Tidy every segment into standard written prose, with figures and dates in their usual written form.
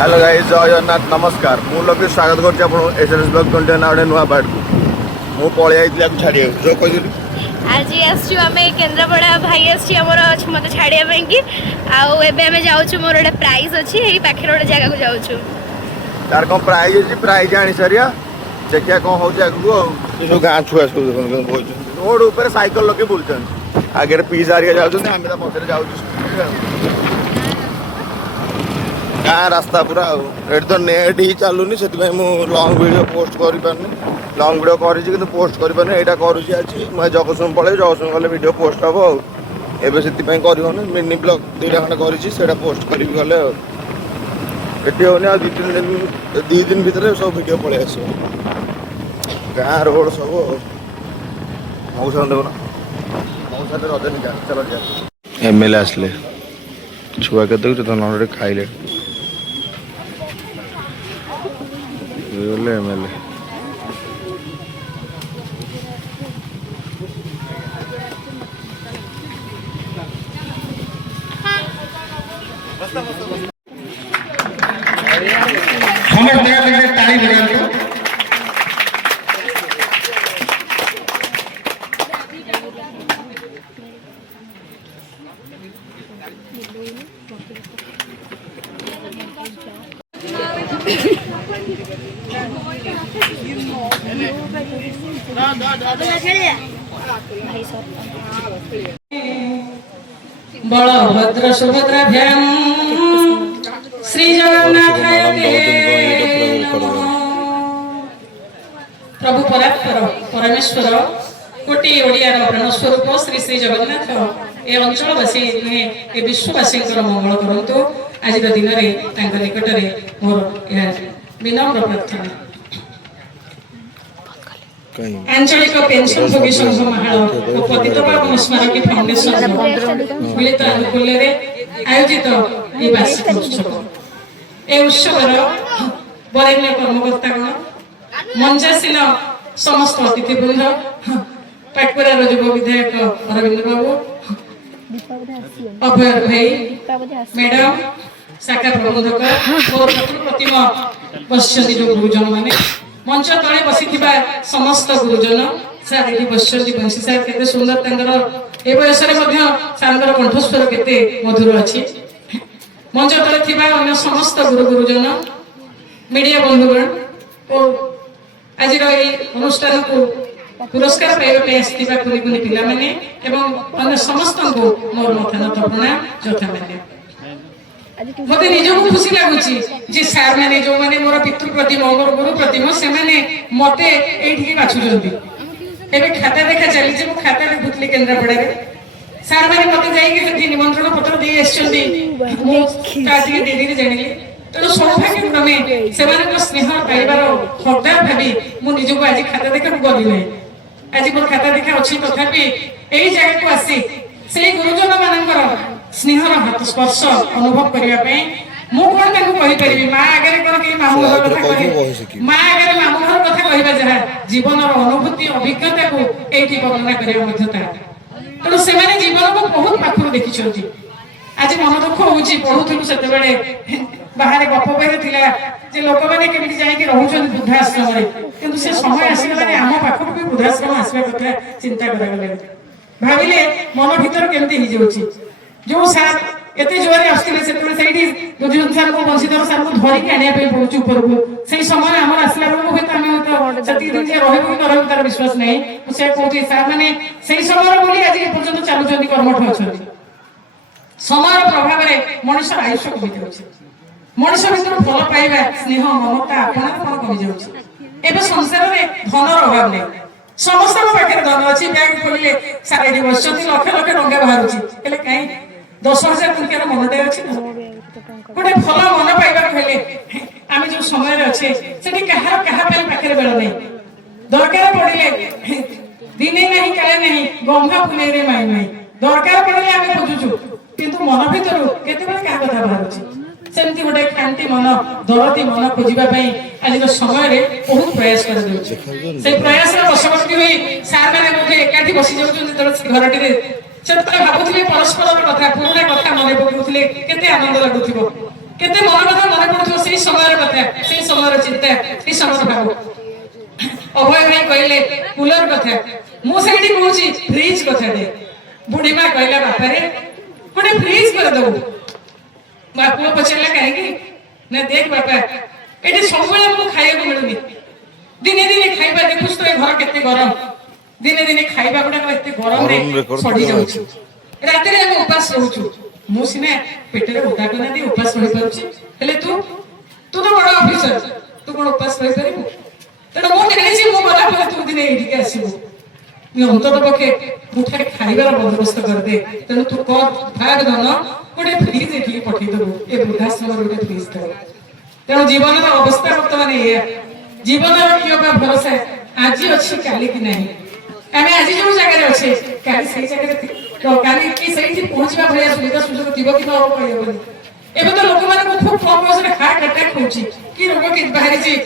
Hello guys जय जगन्नाथ नमस्कार मु लोग स्वागत करछि आपन एसएस ब्लॉग 21 आउडे नुआ पार्ट को मु पळे आइतले आप छाडी जो कहिली आज आसछु आमे केंद्रापड़ा भाई आसछि हमर मते छाडिया ପାଇଁ कि आउ एबे हमें जाउछु मोर एटा प्राइस अछि एही पाखे रोड जगह को जाउछु तार को प्राइस अछि प्राइस आनी सरिया देखिया कोन होछि आगु जो गां छुआ सब देखन होछि रोड ऊपर साइकिल लगे बुलछन आगे पीस आरिया जाउछन हमें त पछरे जाउछु गाँ रास्ता पूरा एट तो नेट ही चलुनी से लंग वीडियो पोस्ट कर लंग वीडियो कर पोस्ट कर आज मैं जगतसिंह पड़े जगतसिंह गले वीडियो पोस्ट हम एवं से कर मिनी ब्लॉग दुईटा खंडे कर पोस्ट करी गले ये होने दी दिन भितर सब वीडियो पलि आस गाँ रोड सब मौसा देखना मौसा रजनी चल एमएलए आसले छुआ के तो खाइले एमएलए ताली बजाते बलभद्र सुभद्राभ्याम श्री जगन्नाथाय प्रभु परात्पर परमेश्वर कोटि ओडियार प्राणस्वरूप श्री श्री जगन्नाथ ए अंचलवासी ए विश्ववासी मंगल करतु आज दिन में निकट में मोर विनम्र प्रार्थना आंचलिक पेंशन भोगी संघ महाल और पतित पावन स्मारकी फाउंडेशन मिलित आनुकूल्य आयोजित ये वार्षिक उत्सव ए उत्सवर बरेण्य कर्मकर्तागण मंचासीन समस्त अतिथिवृंद पाटकुरार युव विधायक अरविंद बाबू अभय भाई मैडम शाखा प्रबंधक और प्रतिमा बसचंदी जो गुरुजन माने मंच तले बसी समस्त गुरुजन सार ये बसचंदी बंशी सार केते सुंदर तंगर ए बयस रे मध्य सारंगर कंठस्वर केते मधुर अछि मंच तले थिबा अन्य समस्त गुरुजन मीडिया बंधुगण और आज अनुष्ठान को पुरस्कार पाइबा आसथिबा कुनी कुनी पिला माने एवं अन्य समस्त को मोर मथानत प्रणाम यथामान्य मते निजको खुशी लागुची जे सार माने जो माने मोर पितृ प्रतिमा मोर गुरु प्रतिमा से माने मते एठी बाछु जल्दी एबे खाता देखा चली जे खाता देखुतले केंद्रापड़ा रे सार माने मते जाई के सेठी निमंत्रण पत्र दे आछंदी मो काटी देदी रे जानिले तो सौभाग्य क्रमे सेमान स्नेह पाइबार हकदार भावी मु निजको आज खाता देखा गली नै आज मोर खाता देखा अछि तथापि एई जगह को आसी से गुरुजन मानकर स्नेहर हाथ स्पर्श अनुभव करने मु कौन कही पारि माँ आगे कौन कहीं मामू घर कथा कह माँ आगे मामू घर कथा कहवा जहाँ जीवन अनुभूति अभिज्ञता को ये वर्णना करवा तेणु से जीवन को बहुत पाखर देखी आज मन दुख हो पढ़ुलू से बाहर गप बही थी लोक मैंने केमी जाकि रोच वृद्धाश्रम कि से समय आसगला आम पाखक भी वृद्धाश्रम आसवा कथा चिंता करागला भाविले मन भीतर केमती जो सार एते जोरे आस्थिले सेतले सेठी दुर्योधन सार को बंशीधर सार को धरि के आनिया पे पहुंच ऊपर को सही समय हमर आसला रो होत हम तो सती दिन जे रहबो कि रहबो तार विश्वास नै से कहती सार माने सही समय बोली आज ए पर्यंत चालू जंदी कर्मठ अछंती समय प्रभाव रे मनुष्य आयुष्य कमी जाउछि मनुष्य भीतर फल पाइबा स्नेह ममता अपना कोन कमी जाउछि एबे संसार रे धनर अभाव नै समस्त पाखे धन अच्छी बैंक खोलिले सारे वर्ष लक्ष लक्ष टंका बाहर हेले कहीं 10,000 टंकार मनटे अच्छे गोटे भल मन पाइबा हेले आम जो समय अच्छे से पाखे बेल नहीं दरकार पड़े दिने नहीं काले नहीं गंगा फुले माई माई दरकार पड़े आम खोजुचु किंतु मन भर केत क्या कथा बाहर सेमती गोटे खांटी मन दरदी मन खोजापी आज समय बहुत प्रयास कर प्रयास बशवर्ती हुई सार मैंने एकाठी बसी जाऊँ घरटी से भावुले परस्पर कथा पुराणा कथा मन पकाउले केते आनंद लगुथिबो केते मन कथा मन पड़ुथो सेही समय कथा सेही समय चिंता सेही समय भाव अभय भाई कहले कूलर कथा मु सेठी कहूची फ्रिज कथा दे बुढ़ी माँ कहला बापा रे गोटे फ्रिज कर दो बापू पचारा कहीं ना देख बापा ये सब खाइबा मिलूनी दिने दिने खाइबा देखुस तो घर केते गरम दिने दिने खाइबा गुडा एते गरम रे सड़ी जाउछु राति रे हम उपास रहउछु मु सिने पेटरे उदा कना दी उपास रहि पाउछि हेले तू तू तो बड़ा ऑफिसर तू कोन उपास रहि परिबु तण मो कहैछि मो बड़ा पर तू दिने एठी के आसीबु मी अंतर पके मुठारे खाइबार बंदोबस्त कर दे तण तू को भाग दन गोटे फ्रिज एठी पठै दबु ए वृद्धाश्रम रे गोटे फ्रिज दबु तेणु जीवन अवस्था बर्तमान ये जीवन किए भरोसा आज अच्छी काली की नहीं आम आज जो जगह अच्छे काली से जगह काली कि से पहुंचा भाया सुविधा सुजोग थी कि कहबनी एवं तो लोक मान खूब कम बयस हार्ट अटैक होची कि रोग कि बाहरी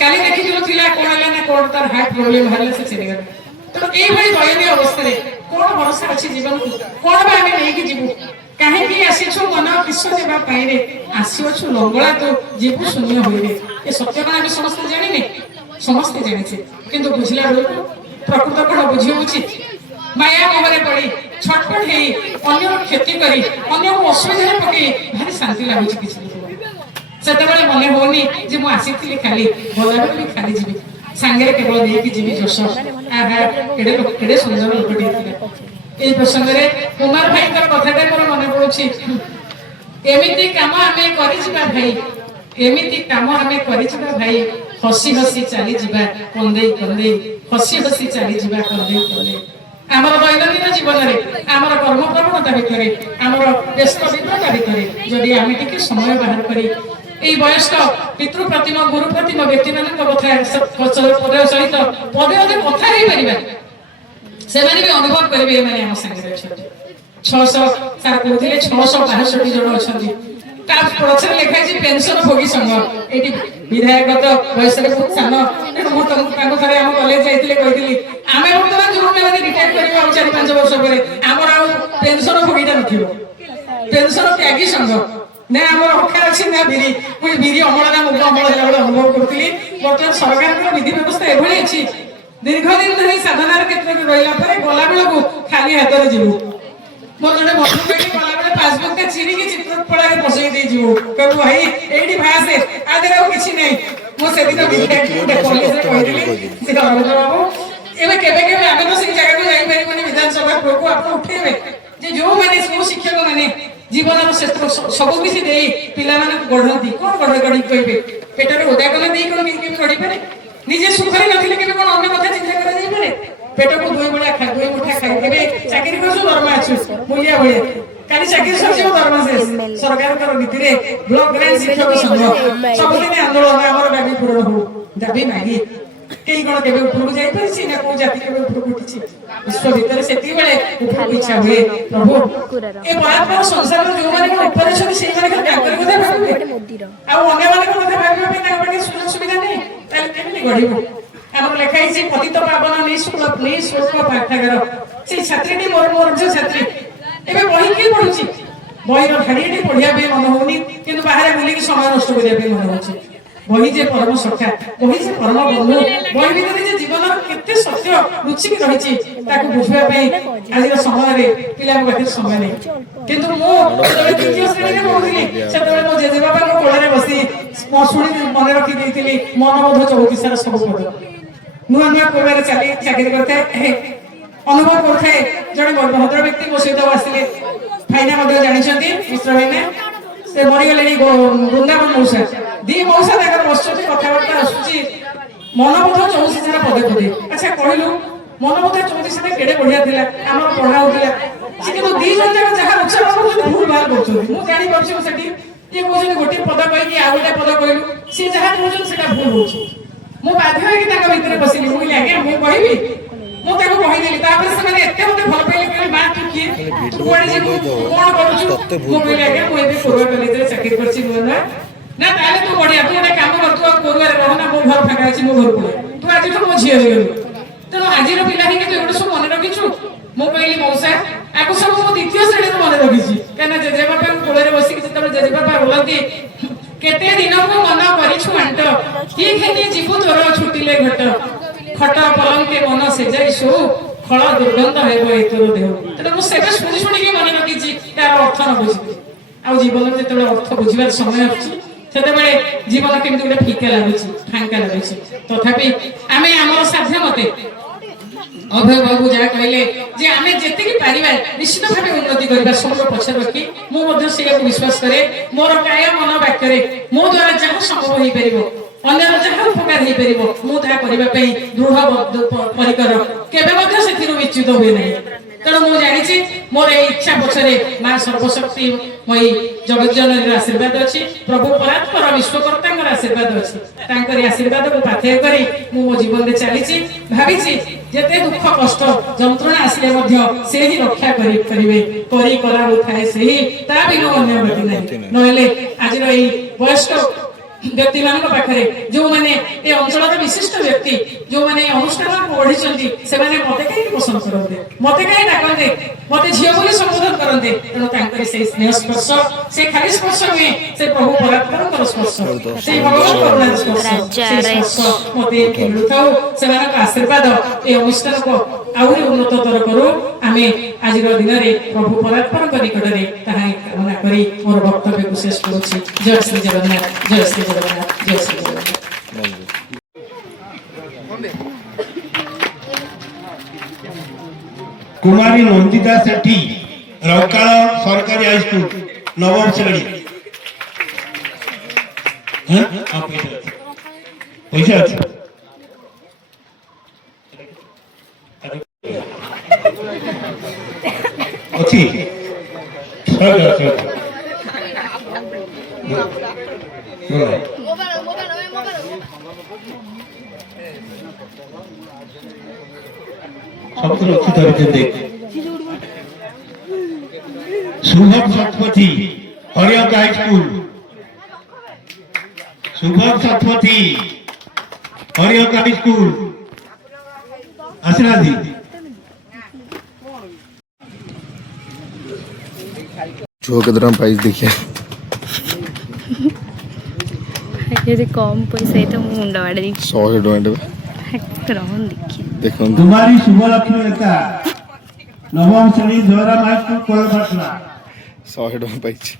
काली देखी जो थिला कोन हला ना कोन तार हार्ट प्रॉब्लम हला से चली गला तो ए भली दयनीय अवस्था रे कोन भरोसा अच्छी जीवन को कोन बा हमें लेके जीवु काहे कि आसीछु मन किस देबा पाई रे आसीछु लंगळा तो जीवु शून्य होई रे ए सत्य कोन हम समस्त जानिने समस्त जानिछे किंतु बुझला बेलको प्रकृत कोन बुझी होची माया मोहरे पड़ी छटपट हेई अन्य क्षति करी अन्य असुविधा पके भारी शांति लागुची किछि सेतबेले मने होनी जे मु आसीथिली खाली भला भी खाली जीवी सांगे केवल देकी जीवी जश आहा केडे सुंदर लोकटी थिला এই প্রসঙ্গে কুমার ভাইଙ୍କର কথাটা ମୋର মনে পড়ୁଛି ଏମିତି କାମ ଆମେ କରିଯିବା ଭାଇ ଏମିତି କାମ ଆମେ କରିଯିବା ଭାଇ ହସି ହସି ଚାଲି ଯିବା କନ୍ଦେଇ କନ୍ଦେଇ ହସି ହସି ଚାଲି ଯିବା କନ୍ଦେଇ କନ୍ଦେଇ ଆମର ଦୈନନ୍ଦିନ ଜୀବନରେ ଆମର କର୍ମ ପ୍ରବଣତା ଭିତରେ ଆମର ବ୍ୟସ୍ତ ବିବ୍ରତା ଭିତରେ ଯଦି ଆମେ ଟିକେ ସମୟ ବାହାର କରି এই বয়স্ক পিতৃ প্রতিম গুরু প্রতিম ব্যক্তিମାନଙ୍କ কথা পদে সহিত পদে অধে কথা ହେଇପାରିବା ସେମାନେ ବି ଅନୁଭବ କରିବେ ଏମାନେ ଆମ ସାଙ୍ଗରେ ଅଛନ୍ତି 600 ସାର୍ କହୁଥିଲେ 662 ଜଣ ଅଛନ୍ତି ତା ପଛରେ ଲେଖା ହେଇଛି ପେନସନ ଭୋଗୀ ସଂଘ ଏଠି ବିଧାୟକ ତ ବୟସରେ ବହୁତ ସାନ ତେଣୁ ମୁଁ ତାଙ୍କ ଥରେ ଆମ କଲେଜ ଯାଇଥିଲେ କହିଥିଲି ଆମେ ବର୍ତ୍ତମାନ ଯୋଉମାନେ ରିଟାୟାର କରିବା ଆଉ 4-5 ବର୍ଷ ପରେ ଆମର ଆଉ ପେନସନ ଭୋଗୀଟା ନଥିବ ପେନସନ ତ୍ୟାଗୀ ସଂଘ ନା ଆମର ଅଖା ଅଛି ନା ବିରି ଅମଳ ନା ମୁଗ ଅମଳ ହେଲା ବେଳେ ଅନୁଭବ କରୁଥିଲି ବର୍ତ୍ତମାନ ସରକାରଙ୍କର ବିଧି ବ୍ୟବସ୍ଥା ଏଭଳି ଅଛି दीर्घ दिन धरी साधनार क्षेत्र में रहिला परे गला बेलको खाली हाथ रे जीवु मोर जने बंधु कहली गला बेले पासबुक के चिरी के चित्रपड़ा रे बसई दे जीवु कहबो भाई एडी भाषे आज रे किछि नै मो से दिन विधायक पुलिस रे कहली से धर्मजय बाबू एबे केबे केबे आमे तो से जगह को जाई परिबनी विधानसभा को आपण उठेबे जे जो माने सब शिक्षक माने जीवन क्षेत्र सब किछि देई पिला माने गढंती कोन गढगडी कहबे पेटर उदा कले देई कोन के गढी पारे निजे सुखरे नथिले केबे कोन अन्य कथा चिंता करा जाई पारे पेट को दुई बळिया खा दुई मुठा खाई केबे चाकरी करछु दरमा आछु मुलिया बळिया काली चाकरी सरजियो दरमा से सरकार कर नीति रे ब्लॉक ग्रांट शिक्षक संघ सब दिन आंदोलन हमर दाबी पूर्ण हो दाबी नाही केई कोन केबे ऊपर जाई परछि ना को जाति केबे ऊपर उठिछि विश्व भीतर सेती बेले ऊपर इच्छा हुए प्रभु ए बलात्कार संसार जो माने ऊपर छै सेई माने ताकर कथा भाबिबे आ अन्य माने कथा भाबिबे पे ताकर बाटे सुविधा सुविधा नै ताले केमि गढिबो हमर लेखाई छै पतित पावन निःशुल्क पाठागार से छात्रीटी मोर जो छात्री एबे बही के पढुछि बहीर ठाडीटी पढिया बे मन होनी किंतु बाहर बुली के समय नष्ट करिया बे मन होछि बही जे परम सखा बही जे परम बंधु बही भीतर जे जीवन केते सत्य रुचि के रहिछि ताकू बुझबा पई आज समय रे पिला बाटे समय नै किंतु मो तृतीय श्रेणी रे पढुଥିଲି सेतबे मो जेजे बाबा को कोळरे बसी मो सुणी मन रखि देइथिली मनबोध 34 सब पढ नुआ नुआ कोबारे चली चाकरी करते अनुभव करते जड़े भद्र व्यक्ति मो सहित आसिले फाइना मध्य जानिछंती मिश्र भाईना से मरि गलेनी वृंदावन मौसा दी मौसा ताकर बसुची कथावार्ता आसुची मनबोध 34 जरा पदे पदे अच्छा कहलु मनबोध 34 रे केडे बढ़िया थिला हमर पढ़ा होतिला से किंतु दी जन जका जहा उच्चारण करछन भूल भाल करछन मु जानि परछु सेठी ये कोजन गोटे पद कहि कि आ गोटे पद कहलु से जहा कोजन सेटा भूल होछि मु बाध्य होई कि ताका भितरे बसिली मु लागे मु कहबी मु ताको कहि देली तापर से माने एते मते भल पइले कि मां तू की तू कोन जे कोन करूछु मु कहली लागे मु एबे पूर्व कॉलेज रे चाकरी करछि नुआ ना ताले तू बढ़िया तू गोटे काम कर तू पूर्व रे रहना मो घर फाका अछि मो घर को तू आज तो मो झियो गेलु तेनो आजिर पिला कि तू एगो सब मन रखिछु ମୁଁ କହିଲି ମଉସା ଆକୁ ସବୁ ମୁଁ ଦ୍ୱିତୀୟ ଶ୍ରେଣୀରୁ ମନେ ରଖିଛି କାହିଁକିନା ଜେଜେବାପା କୋଳରେ ବସିକି ଯେତେବେଳେ ଜେଜେବାପା ବୋଲନ୍ତି କେତେ ଦିନକୁ ମନ କରିଛୁ ଆଣ୍ଟ କି ଖେନି ଯିବୁ ତୋର ଛୁଟିଲେ ଘଟ ଖଟ ପଲଙ୍କେ ମନ ସେଯାଇ ଶୋ ଫଳ ଦୁର୍ଗନ୍ଧ ହେବ ଏ ତୋର ଦେହ। ତେଣୁ ମୁଁ ସେବେ ଶୁଣି ଶୁଣିକି ମନେ ରଖିଛି ତାର ଅର୍ଥ ନ ବୁଝିବି। ଆଉ ଜୀବନରେ ଯେତେବେଳେ ଅର୍ଥ ବୁଝିବାର ସମୟ ଆସୁଛି ସେତେବେଳେ ଜୀବନ କେମିତି ଗୋଟେ ଫିକା ଲାଗୁଛି ଫାଙ୍କା ଲାଗୁଛି। ତଥାପି ଆମେ ଆମର ସାଧ୍ୟ ମତେ ଅଭୟ ବାବୁ ଯାହା କହିଲେ ଯେ ଆମେ ଯେତିକି ପାରିବା ନିଶ୍ଚିତ ଭାବେ ଉନ୍ନତି କରିବା ସବୁର ପଛରେ ରଖି ମୁଁ ମଧ୍ୟ ସେଇଆକୁ ବିଶ୍ୱାସ କରେ। ମୋର କାୟ ମନ ବାକ୍ୟରେ ମୋ ଦ୍ୱାରା ଯାହା ସମ୍ଭବ ହେଇପାରିବ ଅନ୍ୟର ଯାହା ଉପକାର ହେଇପାରିବ ମୁଁ ତାହା କରିବା ପାଇଁ ଦୃଢ ପରିକର କେବେ ମଧ୍ୟ ସେଥିରୁ ବିଚ୍ୟୁତ ହୁଏ ନାହିଁ। ତେଣୁ ମୁଁ ଜାଣିଛି ମୋର এই ଇଚ୍ଛା ପଛରେ ମା ସର୍ବଶକ୍ତିମୟୀ ଜଗଜ୍ଜନନୀର ଆଶୀର୍ବାଦ ଅଛି, ପ୍ରଭୁ ପରାତ୍ପର ବିଶ୍ୱକର୍ତ୍ତାଙ୍କର ଆଶୀର୍ବାଦ ଅଛି। ତାଙ୍କରି ଆଶୀର୍ବାଦକୁ ପାଥେୟ କରି ମୁଁ ମୋ ଜୀବନରେ ଚାଲିଛି। ଭାବିଛି ଯେତେ ଦୁଃଖ କଷ୍ଟ ଯନ୍ତ୍ରଣା ଆସିଲେ ମଧ୍ୟ ସେ ହିଁ ରକ୍ଷା କରିପାରିବେ। କରି କରାଉଥାଏ ସେହି ତା ବିନୁ ଅନ୍ୟ ଗତି ନାହିଁ। ନହେଲେ ଆଜିର ଏଇ ବୟସ୍କ ବ୍ୟକ୍ତି ମାନଙ୍କ ପାଖରେ ଯୋଉମାନେ ଏ ଅଞ୍ଚଳର ବିଶିଷ୍ଟ ବ୍ୟକ୍ତି ଯୋଉମାନେ ଅନୁଷ୍ଠାନକୁ ବଢିଛନ୍ତି ସେମାନେ ମତେ କାହିଁକି ପସନ୍ଦ କରନ୍ତି, ମତେ କାହିଁ ଡାକନ୍ତି, ମତେ ଝିଅ ବୋଲି ସମ୍ବୋଧନ କରନ୍ତି। ତେଣୁ ତାଙ୍କର ସେଇ ସ୍ନେହ ସ୍ପର୍ଶ ସେ ଖାଲି ସ୍ପର୍ଶ ନୁହେଁ, ସେ ପ୍ରଭୁ ପରାତ୍ପରଙ୍କର ସ୍ପର୍ଶ, ସେଇ ଭଗବାନ କରୁଣାର ସ୍ପର୍ଶ, ସେଇ ସ୍ପର୍ଶ ମତେ ମିଳୁଥାଉ। ସେମାନଙ୍କ ଆଶୀର୍ବାଦ এই অনুষ্ঠাନକୁ ଆହୁରି ଉନ୍ନତତର କରୁ। ଆମେ ଆଜିର ଦିନରେ ପ୍ରଭୁ ପରାତ୍ପରଙ୍କ ନିକଟରେ ତାହା କାମନା କରି ମୋର ବକ୍ତବ୍ୟକୁ ଶେଷ କରୁଛି। ଜୟ ଶ୍ରୀ ଜଗନ୍ନାଥ, ଜୟ ଶ୍ରୀ ଜଗନ୍ନାଥ, ଜୟ ଶ୍ରୀ ଜଗନ୍ନାଥ। कुमारी नंदिता सेठी रौकाल सरकारी हाईस्कूल नवम श्रेणी। पैसा अच्छे अच्छी सब अच्छी तरीके देख Shubham Satpathy हरियक high school, Shubham Satpathy हरियक high school आशीर्वाद दी छुआ के तरह प्राइस देखिए यदि कम पैसा है तो मुंड बाड़े 100 टଙ୍କା रहन देखिए देखो कुमारी शुभलक्ष्मी लेखा नवम श्रेणी जयराम हाई स्कूल कोलपाटना 100 ଟଙ୍କା ପାଇଛି।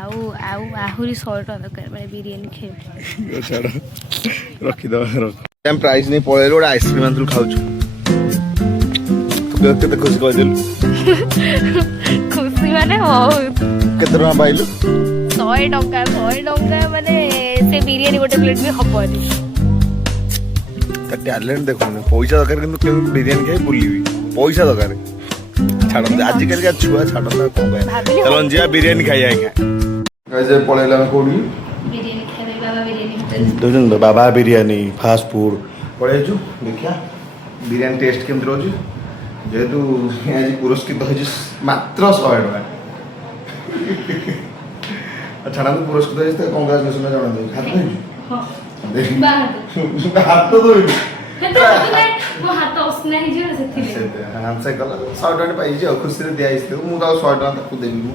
आउ आउ आहुरी 100 टଙ୍କା दरकार ମାନେ ବିରିୟାନୀ ଖାଇବି। ଛାଡ଼ ରଖିଦେବା ଆମେ ପ୍ରାଇସ୍ ନେଇ ପଳେଇଲୁ। ଗୋଟେ ଆଇସ୍କ୍ରିମ୍ ଆଣିଥିଲୁ ଖାଉଛୁ। ତୁ କେତେ ଖୁସି କହିଦେଲୁ? ଖୁସି ମାନେ ବହୁତ। କେତେ ଟଙ୍କା ପାଇଲୁ? 100 ଟଙ୍କା ମାନେ ସେ ବିରିୟାନୀ ଗୋଟେ ପ୍ଲେଟ୍ ବି ହବନି। ତା ଟ୍ୟାଲେଣ୍ଟ ଦେଖୁନି। ପଇସା ଦରକାର କିନ୍ତୁ କେମିତି ବିରିୟାନୀ ଖାଇ ବୁଲିବି, ପଇସା ଦରକାର। ଛାଡ଼ନ୍ତୁ ଆଜିକାଲିକା ଛୁଆ ଛାଡ଼ନ୍ତୁ କ'ଣ ପାଇଁ ଚାଲନ୍ତୁ ଯିବା ବିରିୟାନୀ ଖାଇବା ଆଜ୍ଞା। ପଳେଇଲା ଆମେ କୋଉଠି ବିରିୟାନୀ ଖାଇବା ବାବା ବିରିୟାନୀ ଦେଖୁଛନ୍ତି ବାବା ବିରିୟାନୀ ଫାଷ୍ଟ ଫୁଡ୍ ପଳେଇଛୁ। ଦେଖିବା ବିରିୟାନୀ ଟେଷ୍ଟ କେମିତି ରହୁଛି। ଯେହେତୁ ଆଜି ପୁରସ୍କୃତ ହେଇଛି ମାତ୍ର 100 ଟଙ୍କା। ଛାଡ଼ନ୍ତୁ ପୁରସ୍କୃତ ହେଇଛି ତ କଂଗ୍ରାଚୁଲେସନ୍ ଜଣାନ୍ତୁ। ହାତ ଧୋଇଛୁ ହାତ ଧୋଇଲୁ ହ୍ୟାଣ୍ଡସେକ୍ କଲା 100 ଟଙ୍କା ପାଇଛି ଆଉ ଖୁସିରେ ଦିଆହେଇଛି। ମୁଁ ତ ଆଉ 100 ଟଙ୍କା ତାକୁ ଦେବି ମୁଁ।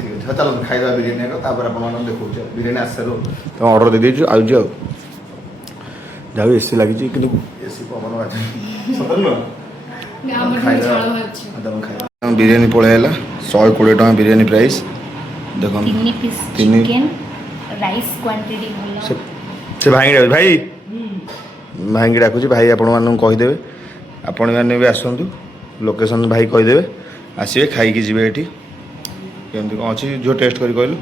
ଠିକ୍ ଅଛି ହଉ ଚାଲନ୍ତୁ ଖାଇବା ବିରିୟାନୀ ଆଗ ତାପରେ ଆପଣମାନଙ୍କୁ ଦେଖାଉଛି। ବିରିୟାନୀ ଆସିସାରୁ ତମେ ଅର୍ଡ଼ର ଦେଇଦେଇଛୁ ଆଉଛି ଆଉ ଯାଉ ଏସି ଲାଗିଛି କିନ୍ତୁ ଏସି ପବନ ବାଜୁଛି ସତରେ ନୁହଁ। ବିରିୟାନୀ ପଳେଇ ହେଲା 120 ଟଙ୍କା ବିରିୟାନୀ ପ୍ରାଇସ୍ ଦେଖନ୍ତୁ। 3 ପିସ୍ ଚିକେନ୍ ରାଇସ୍ କ୍ୱାଣ୍ଟିଟି ଭଲ। ସେ ଭାଇଙ୍କି ଡାକୁଛି ଭାଇ ଭାଇଙ୍କି ଡାକୁଛି ଭାଇ ଆପଣମାନଙ୍କୁ କହିଦେବେ ଆପଣମାନେ ବି ଆସନ୍ତୁ ଲୋକେସନ୍ ଭାଇ କହିଦେବେ ଆସିବେ ଖାଇକି ଯିବେ। ଏଠି କେମିତି କ'ଣ ଅଛି ଯେଉଁ ଟେଷ୍ଟ କରି କହିଲୁ।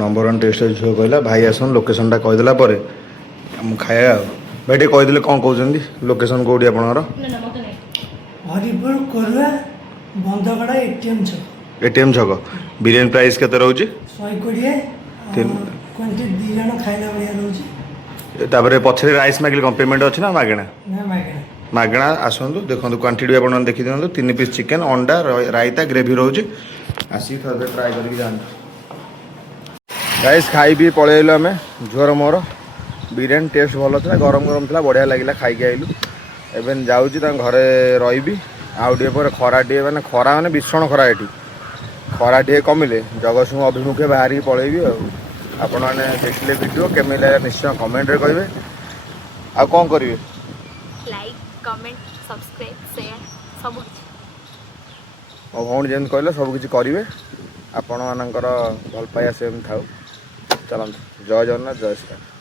ନମ୍ବର 1 ଟେଷ୍ଟ ଝିଅ କହିଲା ଭାଇ ଆସନ୍ତୁ ଲୋକେସନ୍ଟା କହିଦେଲା ପରେ ମୁଁ ଖାଇବା ଆଉ। ଭାଇ ଟିକେ କହିଦେଲେ କ'ଣ କହୁଛନ୍ତି ଲୋକେସନ୍ କେଉଁଠି ଆପଣଙ୍କର? ହରିପୁର କୋରୁଆ ବନ୍ଧଗଡ଼ା ଏଟିଏମ୍ ଛକ। ଏଟିଏମ୍ ଛକ। ବିରିୟାନୀ ପ୍ରାଇସ୍ କେତେ ରହୁଛି? 120 କ୍ୱାଣ୍ଟିଟି 2 ଜଣ ଖାଇଲା ଭଳିଆ ରହୁଛି। ତାପରେ ପଛରେ ରାଇସ୍ ମାଗିଲେ କ'ଣ ପେମେଣ୍ଟ ଅଛି ନା ମାଗଣା? ନା ମାଗଣା। ମାଗଣା ଆସନ୍ତୁ ଦେଖନ୍ତୁ କ୍ୱାଣ୍ଟିଟି ଆପଣ ଦେଖିଦିଅନ୍ତୁ। 3 ପିସ୍ ଚିକେନ୍ ଅଣ୍ଡା ରାଇତା ଗ୍ରେଭି ରହୁଛି। ଆସିକି ଥରେ ଟ୍ରାଏ କରିକି ଯାଆନ୍ତୁ। ଗାଇସ୍ ଖାଇ ପିଇ ପଳେଇ ଆଇଲୁ ଆମେ ଝୁଅର ମୋର। ବିରିୟାନୀ ଟେଷ୍ଟ ଭଲ ଥିଲା, ଗରମ ଗରମ ଥିଲା, ବଢ଼ିଆ ଲାଗିଲା, ଖାଇକି ଆଇଲୁ। ଏବେ ଯାଉଛି ତାଙ୍କ ଘରେ ରହିବି। ଆଉ ଟିକେ ପରେ ଖରା ମାନେ ଭୀଷଣ ଖରା ଏଠି। ଖରା ଟିକେ କମିଲେ ଜଗତସିଂହ ଅଭିମୁଖେ ବାହାରିକି ପଳେଇବି ଆଉ। ଆପଣମାନେ ଦେଖିଲେ ଭିଡ଼ିଓ କେମିତି ଲାଗିଲା ନିଶ୍ଚୟ କମେଣ୍ଟରେ କହିବେ। ଆଉ କ'ଣ କରିବେ? ଲାଇକ୍ କମେଣ୍ଟ ସବସ୍କ୍ରାଇବ୍ ସେୟାର ସବୁ କିଛି। ମୋ ଭଉଣୀ ଯେମିତି କହିଲେ ସବୁ କିଛି କରିବେ। ଆପଣମାନଙ୍କର ଭଲ ପାଇବା ସେମିତି ଥାଉ। ଚାଲନ୍ତୁ, ଜୟ ଜଗନ୍ନାଥ, ଜୟ ଶ୍ରୀରାମ।